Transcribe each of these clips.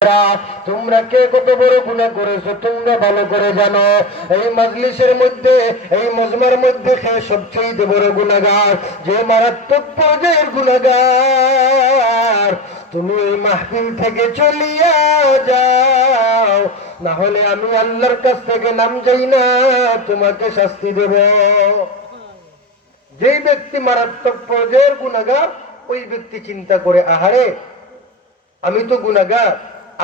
তোমরা কে কত বড় গুনাহ করেছো তোমরা ভালো করে জানো। এই মাজলিসের মধ্যে, এই মজমার মধ্যে সবচেয়ে বড় গুনাহগার, যে মারাত্মক পর্যায়ের গুনাহগার, তুমি এই মাহফিল থেকে চলিয়া যাও, না হলে আমি আল্লাহর কাছ থেকে নাম যাই না, তোমাকে শাস্তি দেব। যেই ব্যক্তি মারাত্মক পর্যায়ের গুনাহগার, ওই ব্যক্তি চিন্তা করে, আহারে আমি তো গুনাহগার,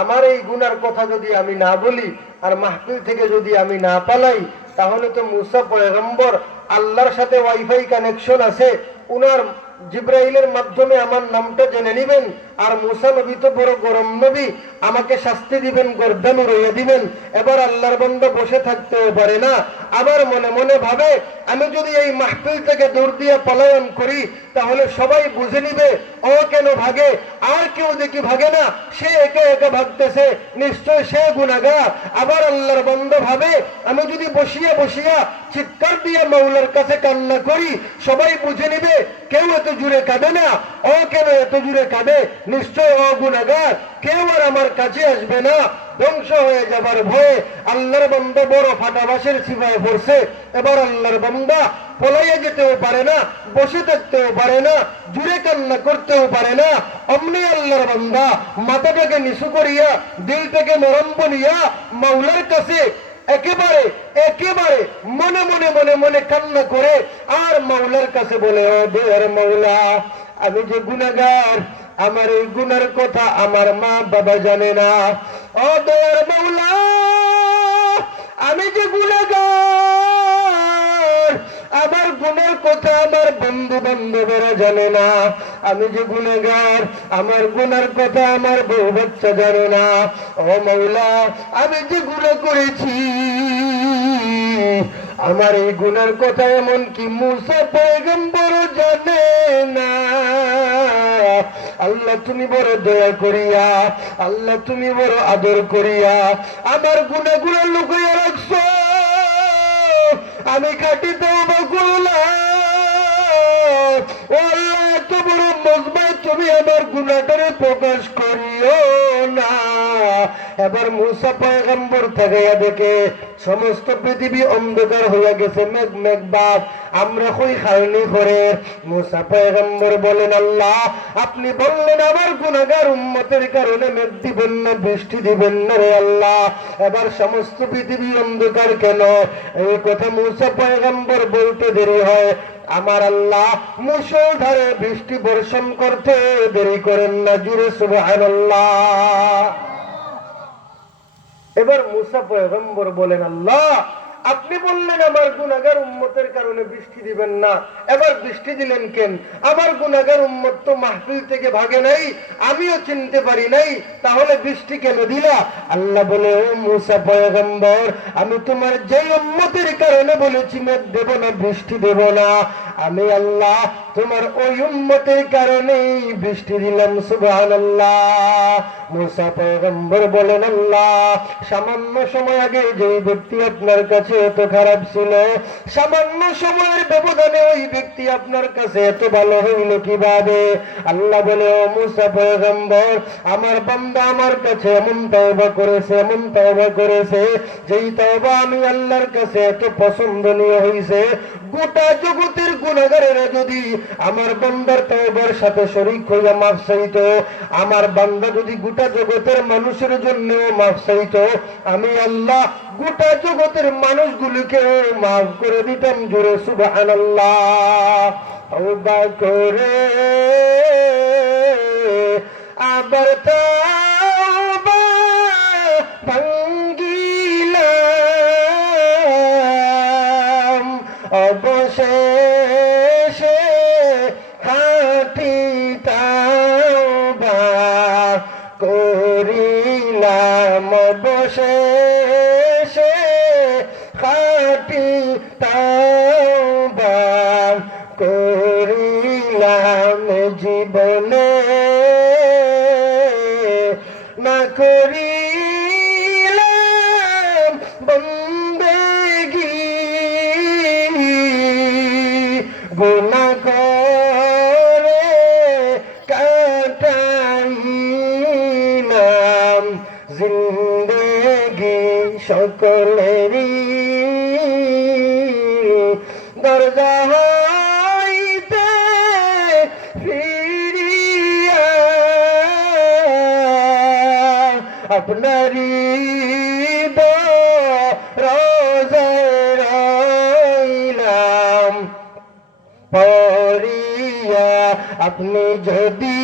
আমার এই গুনার কথা যদি আমি না বলি আর মাহফিল থেকে যদি আমি না পালাই, তাহলে তো মুসা পয়গম্বর আল্লাহর সাথে ওয়াইফাই কানেকশন আছে, উনার জিব্রাইলের মাধ্যমে আমার নামটা জেনে নিবেন, আর মুসা নবী তো বড় গরম নবী, আমাকে শাস্তি দিবেন, গর্দান উড়িয়ে দিবেন। এবার আল্লাহর বান্দা বসে থাকতেও পারে না, আবার মনে মনে ভাবে আমি যদি এই মাহফিল থেকে দৌড় দিয়ে পলায়ন করি তাহলে সবাই বুঝে নিবে ও কেন ভাগে, আর কেউ দেখি ভাগে না, সে একা একা ভাগতেছে, নিশ্চয় সে গুনাহগার। আবার আল্লাহর বান্দা ভাবে আমি যদি বসিয়া বসিয়া চিৎকার দিয়ে মাওলার কাছে কান্না করি, সবাই বুঝে নিবে কেউ এত জুড়ে কাঁদে না, ও কেন এত জুড়ে কাঁদে, নিশ্চয় ও গুনাহগার, কেউ আর আমার কাছে আসবে না, ধ্বংস হয়ে যাবার ভয়ে আল্লাহর বান্দা বড় ফাটাবাসের সিপাহে পড়ছে। এবার আল্লাহর বান্দা পলাইয়া যেতেও পারে না, বসে থাকতেও পারে না, জুড়ে কান্না করতেও পারে না। অমনি আল্লাহর বান্দা মাথাটাকে নিচু করিয়া, দিলটাকে নরম বলিয়া মাওলার কাছে একেবারে একেবারে মনে মনে মনে মনে কান্না করে আর মাওলার কাছে বলে, ও দয়ার মাওলা, আমি যে গুনাহগার, আমার এই গুনার কথা আমার মা বাবা জানে না। ও দয়ার মাওলা, আমি যে গুনাহগার, আমার গুনার কথা আমার বন্ধু বান্ধবরা জানে না। আমি যে গুনাহগার, আমার গুনার কথা আমার বউ বাচ্চা জানে না। ও মাওলা, আমি যে গুনাহ করেছি, আমার এই গুনার কথা এমন কি মুসা পয়গম্বর জানে না। আল্লাহ তুমি বড় দয়া করিয়া, আল্লাহ তুমি বড় আদর করিয়া আমার গুনাহগুলো লুকিয়ে রাখছো। আমি খাঁটি তওবা করলাম, ও আল্লাহ এত বড় মজমা তুমি আমার গুনাহটারে প্রকাশ করিও না। এবার মুসা পয়গম্বর তাকাইয়া দেখে সমস্ত পৃথিবী অন্ধকার হইয়া গেছে, মেঘ মেঘ বাপ, আমরা কই খালনি করে। মুসা পয়গম্বর বলেন, আল্লাহ আপনি বললেন আমার গুনাহগার উম্মতের কারণে মেঘ দিবেন না, বৃষ্টি দিবেন না রে আল্লাহ, এবার সমস্ত পৃথিবী অন্ধকার কেন? এই কথা মুসা পয়গম্বর বলতে দেরি হয়, আমার আল্লাহ মুষলধারে বৃষ্টি বর্ষণ করতে দেরি করেন না। জুড়ে সুবহানাল্লাহ। এবার মুসা পয়গম্বর বলেন, আল্লাহ আপনি বললেন আমার গুনাহগার উম্মতের কারণে বৃষ্টি দিবেন না, এবার বৃষ্টি দিলেন কেন? আমার গুনাহগার উম্মত তো মাহফিল থেকে ভাগে নাই, আমিও চিনতে পারি নাই, তাহলে বৃষ্টি কেন দিলা? আল্লাহ বলে, ও মুসা পয়গম্বর, আমি তোমার যে উম্মতের কারণে বলেছি মেঘ দেব না, বৃষ্টি দেব না, আমি আল্লাহ তোমার ওই উম্মতের কারণেই বৃষ্টি দিলাম। সুবহানাল্লাহ। মুসা পয়গম্বর বলেন, আল্লাহ সামান্য সময় আগে যে ব্যক্তি আপনার কাছে এত খারাপ ছিল, সামান্য সময়ের ব্যবধানে ওই ব্যক্তি আপনার কাছে এত ভালো হইল কিভাবে? আল্লাহ বলে, ও মুসা পয়গম্বর, আমার বান্দা আমার কাছে এমন তওবা করেছে, এমন তওবা করেছে, যেই তওবা আমি আল্লাহর কাছে এত পছন্দনীয় হইছে, গোটা জগতের গুনাহগারেরা যদি আমার বান্দার তওবার সাথে শরীক হইয়া মাফ চাইতো, আমার বান্দা যদি গোটা জগতের মানুষের জন্য মাফ চাইতো, আমি আল্লাহ গোটা জগতের মানুষগুলোকে মাফ করে দিতাম। জোরে সুবহানাল্লাহ। তওবা করে আবার তওবা ভাঙ্গিলাম, অবশেষে খাঁটি তওবা করিলাম, অবশেষে খাঁটি তওবা করিলাম, জীবনে না করিলাম বন্দেগী, গুনাহ করে কাটাইলাম জিন্দেগি সকলেরই দরজা হইতে ফিরিয়া আপনারি রোজায় রইলাম পড়িয়া। আপনি যদি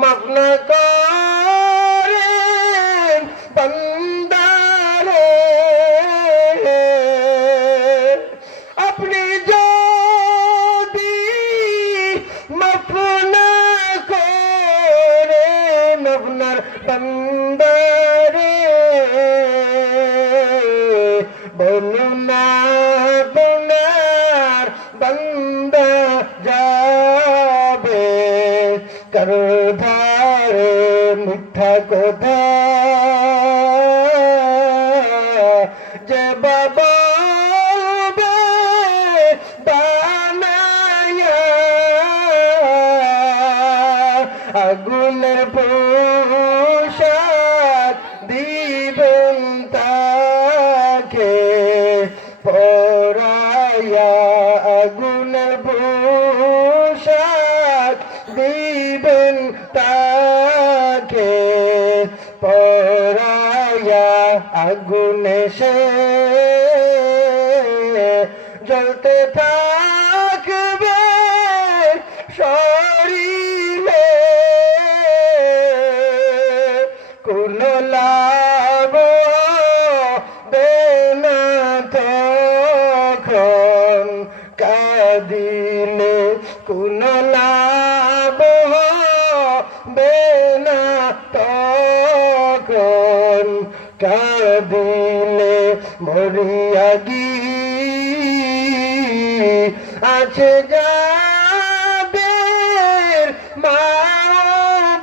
মাফ না করেন বান্দারে, আপনি যদি মাফ না করেন আপনার বান্দারে, বলুন না আপনার বান্দা যাবে কার ধারে মিথ্যা কথা যে বাবা বানায়া আগুনের পোশাক দিবেন তাকে পরায়া, আগুনের পোশাক দিবেন তাকে পরায়া, আগুনে সে জ্বলতে থাকবে শরীরে, কোন লাভ হবে না তখন কাঁদিলে, কোন লাভ হবে না তখন কাঁদিলে। মরিয়া আছে যাদের মা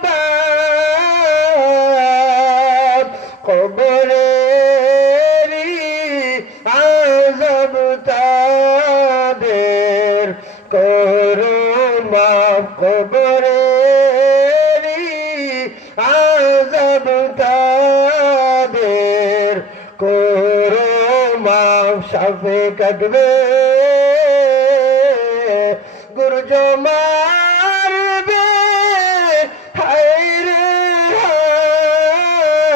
বাপ, কবরেরই আযাব তাদের করো মাফ, কবরেরই আযাব তাদের করো মাফ। সাপে কাটবে গুরজ মারবে হায়রে হায়,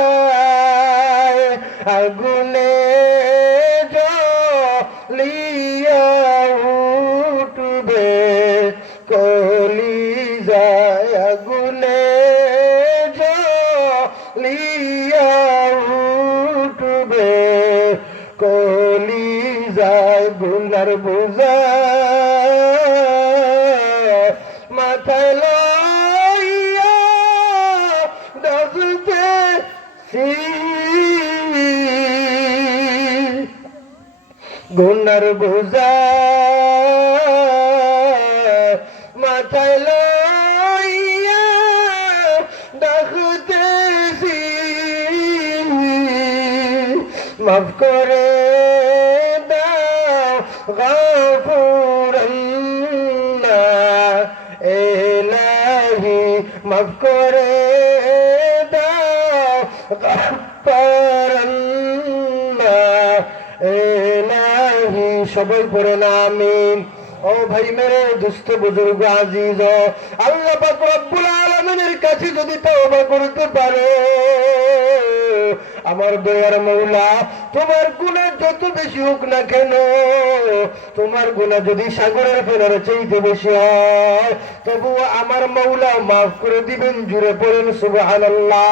আগুনে জ্বলিয়া উঠবে কলিজায়, আগুনে জ্বলিয়া উঠবে কলিজায়। গুনার বোঝা মাথায় লইয়া দজতেছি, গুনার বোঝা মাথায় লইয়া দেখতেছি, মাফ করে দাও গফুর আল্লাহ ইলাহি, মাফ করে দাও গফুর আল্লাহ ইলাহি। সবাই পড়েন আমিন। ও ভাই মেরে দুস্থ বুজুর্গ আজিজ, আল্লাহ পাক রব্বুল আলামিনের কাছে যদি তওবা করতে পারো, আমার দয়ার মৌলা তোমার গুনাহ যত বেশি হোক না কেন, তোমার গুনাহ যদি সাগরের ফেনার চাইতে বেশি হয়, তবুও আমার মৌলা মাফ করে দিবেন। জুড়ে পড়েন সুবহানাল্লাহ।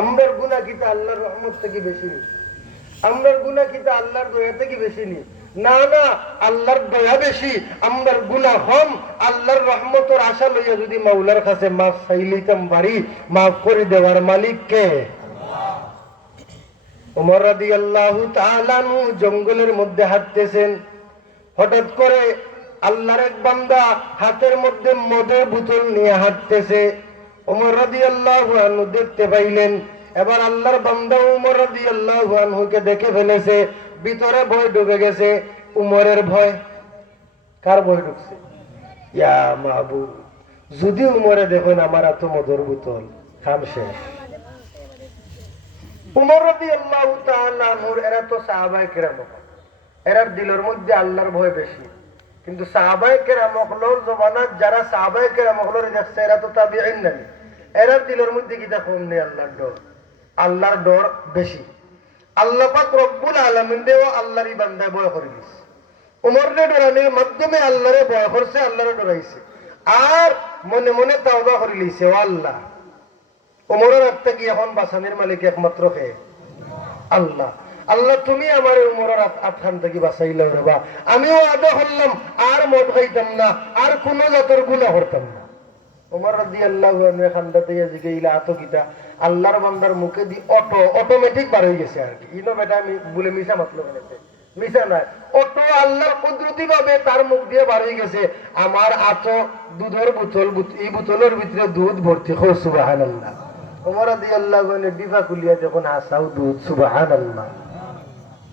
আমরার গুনাহ কি তা আল্লাহর রহমত থেকে বেশি নেই? আমরার গুনাহ কি তা আল্লাহর দয়া থেকে বেশি নেই? না না, আল্লাহর দয়া বেশি, আমরার গুনাহ কম। আল্লাহর রহমতের আশা লইয়া যদি মাওলার কাছে মাফ চাইলিতাম পারি, মাফ করে দেওয়ার মালিক কে? ওমর রাদিয়াল্লাহু তাআলা আনহু জঙ্গলের মধ্যে হাঁটতেছেন, হঠাৎ করে আল্লাহর এক বান্দা হাতের মধ্যে মদের বোতল নিয়ে হাঁটতেছে। ওমর রাদিয়াল্লাহু আনহু দেখতে পাইলেন। এবার আল্লাহর বান্দা ওমর রাদিয়াল্লাহু আনহুকে দেখে ফেলেছে, ভিতরে ভয় ঢুকে গেছে। উমরের ভয়, কার ভয় ঢুকছে? ইয়া মাহবুব, যদি উমরে দেখেন আমার এত মদর বোতল খাম শেষ। উমর রাদিয়াল্লাহু তাআলা আনহুর এরা তো সাহাবায়ে কেরাম, এরার দিলের মধ্যে আল্লাহর ভয় বেশি। কিন্তু সাহাবায়ে কেরাম হলোর জমানাত যারা সাহাবায়ে কেরাম হলোর দেখছে এরা তো তাবিঈন না, এরার দিলের মধ্যে কি তা কম নেই আল্লাহর ডর বেশি। আল্লাহ পাক রব্বুল আলামিন দেও আল্লাহরই বান্দা ভয় করে দিছে। উমররে ডরানোর মাধ্যমে আল্লাহরে ভয় করছে, আল্লাহরে ডরাইছে, আর মনে মনে তাওবা করে লইছে ও আল্লাহ উমরের হাত কি এখন বাঁচানির মালিক একমাত্র কে আল্লাহ। আল্লাহ তুমি আমার উমরের আটখান থেকে বাঁচাইলাম রে বা, আমিও আদা হলাম আর মদ খাইতাম না, আর কোন জাতের গুনাহ করতাম না। উমর রাদিয়াল্লাহু আনহু খান্দাতে জিগাইলা আতো কিতা আল্লাহর বান্দার মুখে দি অটোমেটিক বার হয়ে গেছে আর কি। ইনো বেটা আমি বলে মিশা মাতলো কেন, মিশা নাই, অটো আল্লাহর কুদরতি ভাবে তার মুখ দিয়ে বার হয়ে গেছে আমার আতো দুধের বোতল, এই বোতলের ভিতরে দুধ ভর্তি। হো সুবহানাল্লাহ। উমর রাদিয়াল্লাহু আনহু ডিফা খুলিয়া যখন হাসাও দুধ, সুবহানাল্লাহ।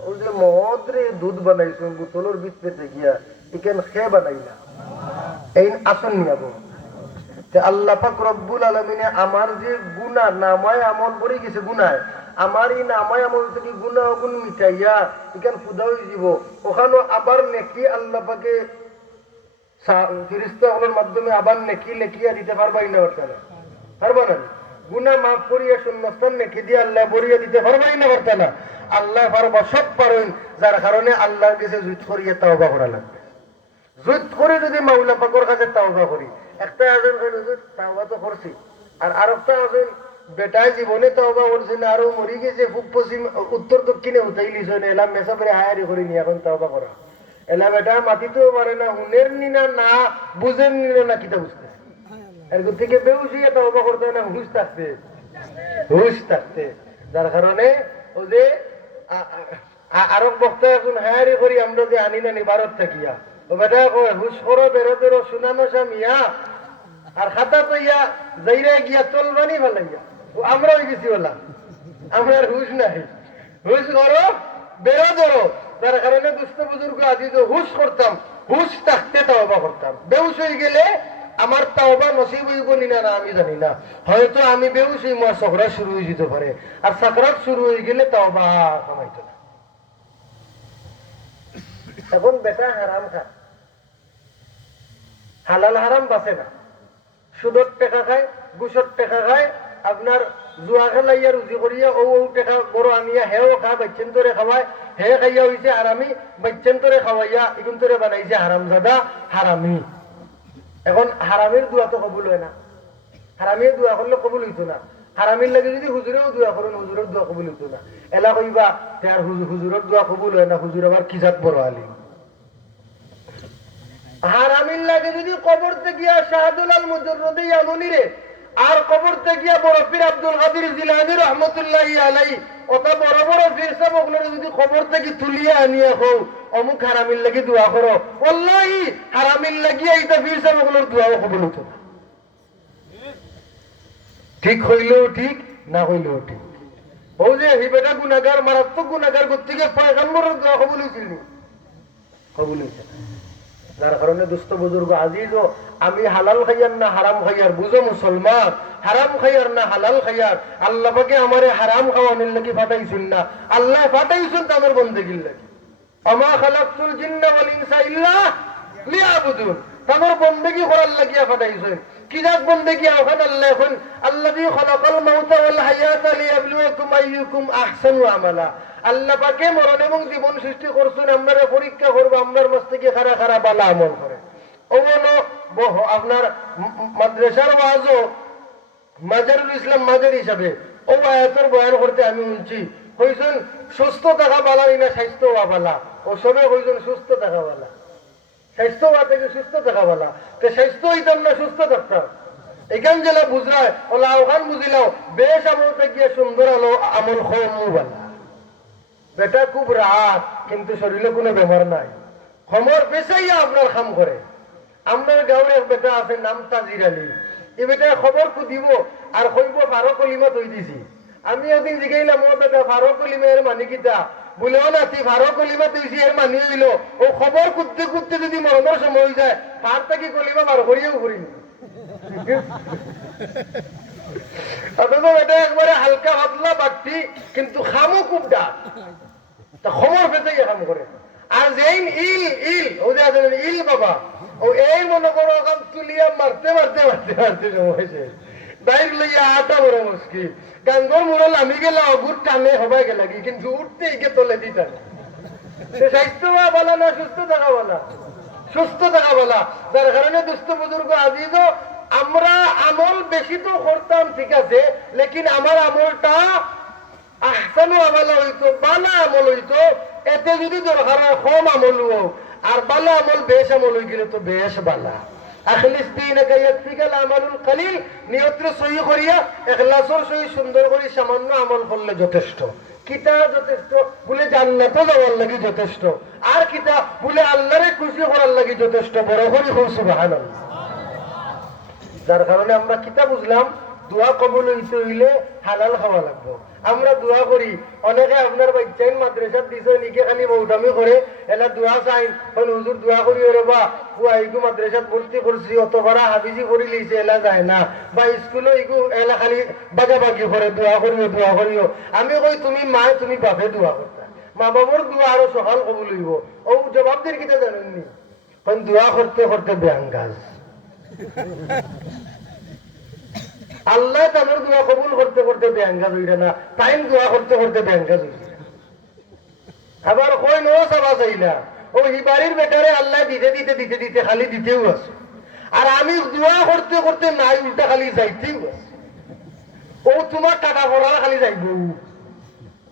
ওই যে মদ রে দুধ বানাইছো বোতলের ভিতরে দেখিয়া ইকেন খে বানাইলা এই আসন নিয়াবো। আল্লাহ পাক রব্বুল আলামিনে আমার যে গুনাহ নামায় আমল পড়ে গেছে গুনায়, আমার এই নামায় আমল থেকে গুনাহ গুণ মিটাইয়া এখান খুদা হয়ে যাব, ওখানে আবার নেকি আল্লাহ পাকে ফেরেশতাগুলোর মাধ্যমে আবার নেকি লেখিয়া দিতে পারবাই না, পারবা না? গুনাহ মাফ করিয়া শূন্যস্থান নেকি দিয়ে আল্লাহ বরিয়া দিতে পারবাই না, পারতা না? আল্লাহ পারবা, সব পারেন, যার কারণে আল্লাহর কাছে জুত করিয়া তাওবা করা লাগবে। জুত করে যদি মাওলা পাকের কাছে তাওবা করি, একটা আছেন তাওবা তো করছি, আর আরেকটা আছেন বেটায় জীবনে তাওবা করছে না, আরো মরি গেছে পূব পশ্চিম উত্তর দক্ষিণে উঠাই লিছে না, এলাম মেসাপরে হায়ারি করি নি এখন তাওবা করা। এলা বেটা মাতিতেও পারে না, হুনের নি না বুঝেন নি না কিতা বুঝতে, এর থেকে বেউসিয়া তাওবা করতে না, হুশ থাকতে। যার কারণে ও যে আরব বক্তা এখন হায়ারি করি আমরা যে আনি নানি ভারত থাকিয়া, ও বেটা কয় হুশ করো বেরো বেরো সুনানো মিয়া, আর খাতা তো ইয়া যাইরা গিয়া চলবানি ফেলাইয়া আমরা হয়ে গেছি বলা, আমরা আর হুশ নাই। হুশ করো বেরো ধরো। যার কারণে দুস্থ বুজুর্গ আজি যে হুশ করতাম, হুশ থাকতে তাওবা করতাম। বেউস হয়ে গেলে আমার তাওবা নসিব হইব না আমি জানি না, হয়তো আমি বেউস হই আমার সকরাত শুরু হয়ে যেতে পারে, আর সকরাত শুরু হয়ে গেলে তাওবা কামাইতো না। এখন বেটা হারাম খা, হালাল হারাম বাঁচে না, সুদর টাকা খায়, ঘুষর টাকা খায়, আপনার জুয়া খেলাইয়া রুজি করিয়া ও টাকা বড় আনিয়া হেও খা, বাচ্চেন তোরে খাওয়ায়, হে খাইয়া হইছে হারামি, বাচ্চেন তোরে খাওয়াইয়া ইগুন তোরে বানাইছে হারামজাদা হারামি। এখন হারামির দোয়া তো কবুল হয় না, হারামির দোয়া করলে কবুল হইতো না। হারামির লাগে যদি হুজুরেও দোয়া করেন হুজুরের দোয়া কবুল হইতো না। এলা কইবা আর হুজুরের দোয়া কবুল হয় না, হুজুর আবার কি জাত বড় আলিম। হারামির লাগে যদি কবর গিয়া শাহাদুল আল মুজাররদি আমনিরে, আর কবর গিয়া বড় পীর আব্দুল কাদের জিলানী রাহমাতুল্লাহি আলাইহি ওটা বড় বড় পীর সাহেব ওগুলোর যদি কবর থেকে তুলিয়া আনিয়া কও অমুক হারামির লাগি দোয়া করো, ওয়াল্লাহি হারামির লাগিয়া এটা পীর সাহেব ওগুলোর দোয়াও কবুল হতো না। ঠিক হইলেও ঠিক, না হইলেও ঠিক। ও যে হি বেটা গুনাহগার, মারাত্মক গুনাহগার, গতিকে পয়গম্বরের দোয়া কবুল হইছিল নি? কবুল হইছে না। যার কারণে দুস্থ বুজুর্গ আজিজ, আমি হালাল খাইয়ার না হারাম খাইয়ার বুঝো মুসলমান, হারাম খাইয়ার না হালাল খাইয়ার। আল্লাহ পাকে আমারে হারাম খাওয়ানোর লাগি ফাটাইছেন না, আল্লাহ ফাটাইছেন তাদের বন্দেগীর লাগি। আমা খালাকতুল জিন্না ওয়াল ইনসা ইল্লা লিয়াবুদুন, তাদের বন্দেগী করার লাগিয়া ফাটাইছেন। কি জাত বন্দেগী? ওখান আল্লাহ এখন আল্লাযী খালাকাল মাউতা ওয়াল হায়াতা লিয়াবলুয়াকুম আইয়ুকুম আহসানু আমালা। আল্লাহ পাকে মরণ এবং জীবন সৃষ্টি করছেন আপনারা পরীক্ষা করবো আপনার মাছ থেকে খারা খারা বালা আমল করে। ও বলো আপনার মাদ্রাসার ওয়াজও মাজারুল ইসলাম মাজার হিসাবে ও আয়াতের বয়ান করতে আমি শুনছি, কইছেন সুস্থ থাকা বালা না স্বাস্থ্য হওয়া বালা। ও সবে কইছেন সুস্থ থাকা বালা, স্বাস্থ্য হওয়া থেকে সুস্থ থাকা বালা। তো স্বাস্থ্য হইতাম না সুস্থ থাকতাম, এখান জেলা বুঝলায় ওলা ওখান বুঝিলাও বেশ আমল থেকে সুন্দর আলো আমল খমু বালা। বেটা খুব রাত কিন্তু শরীরে কোনো বেমার নাই, খমর পেছাইয়া আপনার খাম করে। আপনার গাঁওর এক বেটা আছে নাম তাজির আলী, এই বেটা খবর দিব আর কইব ফারুক কলিমা তৈ দিছি। আমি ওদিন জিগাইলাম ও বেটা ফারুক কলিমা এর মানে কিতা? বলেও না তুই ফারুক কলিমা তৈছি এর মানি হইল। ও খবর খুঁজতে খুঁজতে যদি মরণের সময় হয়ে যায় পার থেকে কলিমা বার করিয়েও করিনি। অথচ এটা একবারে হালকা পাতলা বাড়তি, কিন্তু খামও খুব ডাক, তা খবর পেতেই কাম করে। আর যেই ইল ইল ও যে আছে ইল বাবা, ও এই মনে করো ওখান তুলিয়া মারতে মারতে মারতে মারতে সময় শেষ, বাইর লইয়া আটা বড় মুশকিল। গাঙ্গর মুরল আমি গেলে অগুর টানে হবাই গেল কি, কিন্তু উঠতে গিয়ে তোলে দিতাম। স্বাস্থ্য বলা না সুস্থ থাকা বলা, সুস্থ থাকা বলা। যার কারণে দুস্থ বুজুর্গ আজিজ, আমরা আমল বেশি তো করতাম ঠিক আছে, লেকিন আমার আমলটা আহসানু আমল হইতো, বালা আমল হইতো। এতে যদি দরকার হয় কম আমল হোক, আর বালা আমল বেশ আমল হয়ে গেলে তো বেশ বালা। আখলিস দীনাকা ইয়াকফিকাল আমালুল কালিল, নিয়তরে সহি করিয়া ইখলাসর সহি সুন্দর করে সামান্য আমল করলে যথেষ্ট। কিতা যথেষ্ট বলে জান্নাতে যাওয়ার লাগি যথেষ্ট, আর কিতা বলে আল্লাহরে খুশি করার লাগি যথেষ্ট। বড় করে হোক সুবহানাল্লাহ। যার কারণে আমরা কিতা বুঝলাম, দোয়া কবুল হইতে হইলে হালাল খাওয়া লাগবে। আমরা দোয়া করি, অনেকে আপনার বাচ্চাইন মাদ্রাসাত দিছে নিকে খালি মৌটামি করে, এলা দোয়া চাইন হুজুর দোয়া করি রে বা বুয়া ইগু মাদ্রাসাত ভর্তি করছি, অত ভাড়া হাবিজি করে লিছে, এলা যায় না। বা স্কুলে ইগু এলা খালি বাগাবাগি করে দোয়া করিও দোয়া করিও। আমি কই তুমি মা তুমি বাপে দোয়া করতা, মা বাবার দোয়া আরো সকাল কবুল হইব। ও জবাব দিয়ে কিতা জানেননি, কারণ দোয়া করতে করতে বেআঙ্গাজ। আল্লাহ তাদের দোয়া কবুল করতে করতে বেআঙ্গাজ হইরা না, টাইম দোয়া করতে করতে বেআঙ্গাজ হইরা। আবার কই নো চাবা চাইলা, ও হিবারির বেটারে আল্লাহ দিতে দিতে দিতে দিতে খালি দিতেও আছে, আর আমি দোয়া করতে করতে নাই উল্টা খালি যাইতেও আছে। ও তোমার টাকা পড়া খালি যাইব,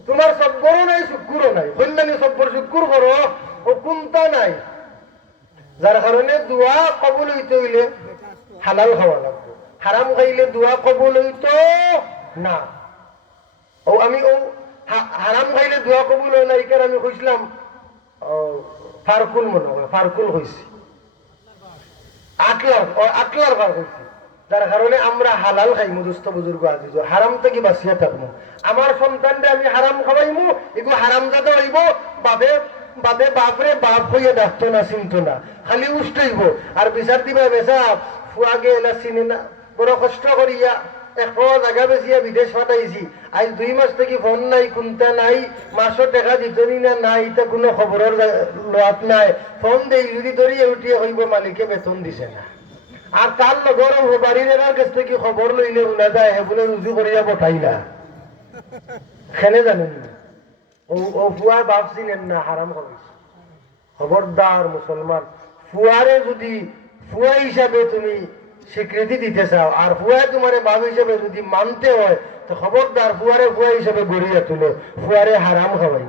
তোমার সব্বরও নাই শুক্রও নাই, কন্যানি সব্বর শুক্র করো, ও কোনটা নাই। যার কারণে দোয়া কবুল হইতে হইলে হালাল খাওয়া লাগবে, হারাম খাইলে দোয়া কবুল হইতো না। ও আমি ও হারাম খাইলে দোয়া কবুল হয় না, এখানে আমি কইছিলাম ফারকুল মনে হয়, ফারকুল হয়েছি আটলার বার হয়েছি। যার কারণে আমরা হালাল খাইমু দুস্থ বুজুর্গ আজিজ, হারাম থেকে বাঁচিয়ে থাকবো। আমার সন্তানরে আমি হারাম খাওয়াইমু, এগুলো হারাম জাদা হইব, বাদে বাদে বাপরে বাপ হইয়া ডাকতো না, চিনতো না, খালি উষ্টইব। আর বিচার দিবা বেচা ফুয়াগে এলা চিনি না, বড় কষ্ট করিয়া এখন জায়গা বেশিয়া বিদেশ পাঠাইছি, আজ 2 মাস থেকে ফোন নাই, কোনটা নাই, মাসও টাকা দিতনি না নাই, তা কোনো খবরের লোয়াত নাই। ফোন দেই যদি ধরিয়ে উঠিয়ে হইব মালিকে বেতন দিছে না। আর তার লগর বাড়ির এনার কাছ থেকে খবর লইলে উনা যায়, বলে রুজু করিয়া পঠাই না। খেলে জানেন না, ও ফুয়ার বাপ চিনেন না, হারাম খাওয়াইছে। খবরদার মুসলমান, ফুয়ারে যদি ফুয়া হিসাবে তুমি স্বীকৃতি দিতে চাও, আর ফুয়া তোমার বাপ হিসাবে যদি মানতে হয়, তো খবরদার ফুয়ারে ফুয়া হিসাবে গড়িয়া তুলো, ফুয়ারে হারাম খাওয়াই।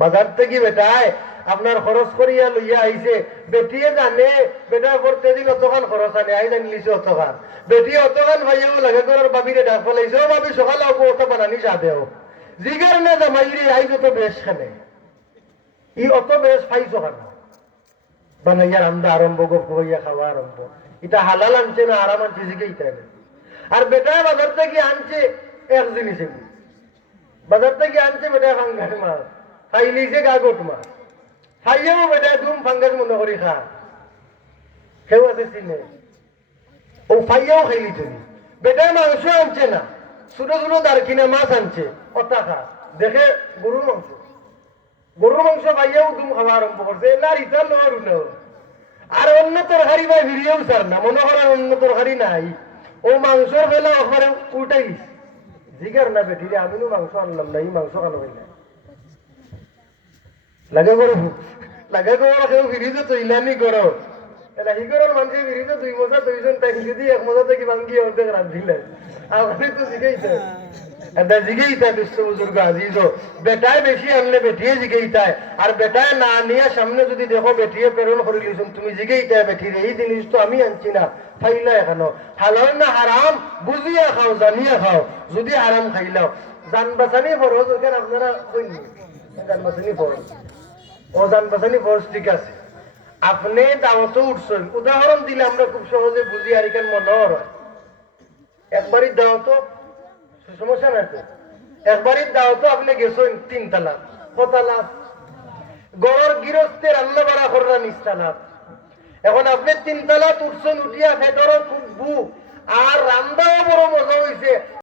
বাজার থেকে বেটায় আপনার খরচ করিয়া লইয়া আইছে, বেটিয়ে জানে বেটার করতে দিন অতখান খরচ আনে, আই জানিলিছে অতখান, বেটিয়ে অতখান ভাইয়াও লাগে করার বাবিরে ডাক ফেলাইছে, ও বাবি সকালে অবো অত বানানি চা দেও, জিগার না জামাইরে আই যত বেশ খানে, ই অত বেশ পাইছো কেন বানাইয়া রান্দা আরম্ভ, গপ হইয়া খাওয়া আরম্ভ। এটা হালাল আনছে না আরাম আনছে জিকে ইটা। আর বেটা বাজার থেকে আনছে এক জিনিস, বাজার থেকে আনছে বেটা ফাঙ্গাস মাছ, খাইলিছে গাগট মাছ, খাইয়াও বেটা ধুম ফাঙ্গাস মনে করি খা, কেউ আছে চিনে, ও ফাইয়াও খাইলি তুমি। বেটা মাংস আনছে না, ছোট ছোট দারকিনা মাছ আনছে, অতা খা, দেখে গরুর মাংস, গরুর মাংস পাইয়াও ধুম খাওয়া আরম্ভ করছে, না রিতা লোয়ারু না। আর অন্য তরকারি বা ভিড়িয়েও চার না, মনে করার অন্য তরকারি নাই, ও মাংসর বেলা ওখানে উল্টাই দিচ্ছে, জিগার না বেঠিরে আমি মাংস আনলাম না, এই মাংস কেন হইলে লাগে করো, লাগে করো, কেউ ফিরিতে তৈলানি করো, এটা হি করার মানুষের ফিরিতে 2 মজা 2জন টাইম যদি 1 মজা থেকে ভাঙ্গিয়ে অর্ধেক রাত দিলেন, আপনি তো জিগাইতে এটা জিগাইতে দুস্থ বুজুর্গ আজিজ, বেটায় বেশি আনলে বেটিয়ে জিগাইতায়, আর বেটায় না নিয়ে সামনে যদি দেখো বেটিয়ে প্রেরণ করে লিছুন, তুমি জিগাইতে বেঠিরে এই জিনিস তো আমি আনছি না, খাইলা এখানো হালাল না হারাম বুঝিয়া খাও, জানিয়া খাও। যদি হারাম খাইলাও জান বাঁচানি ফরজ, ওখানে আপনারা জান বাঁচানি ফরজ, ও জান বাঁচানি ফরজ ঠিক আছে। আপনি দাওয়াতে উঠছেন, উদাহরণ দিলে আমরা খুব সহজে বুঝি, আর এখানে মনে হয় একবারই দাওয়াত সমস্যা নাই তো, একবারই দাওয়াত আপনি গেছেন 3 তালাক, কতালাক গড়র গৃহস্থের আল্লাহ বাড়া করার নিস্তালাক। এখন আপনি 3 তালাক উঠছেন, উঠিয়া ভেতর খুব বুক আর রান্দা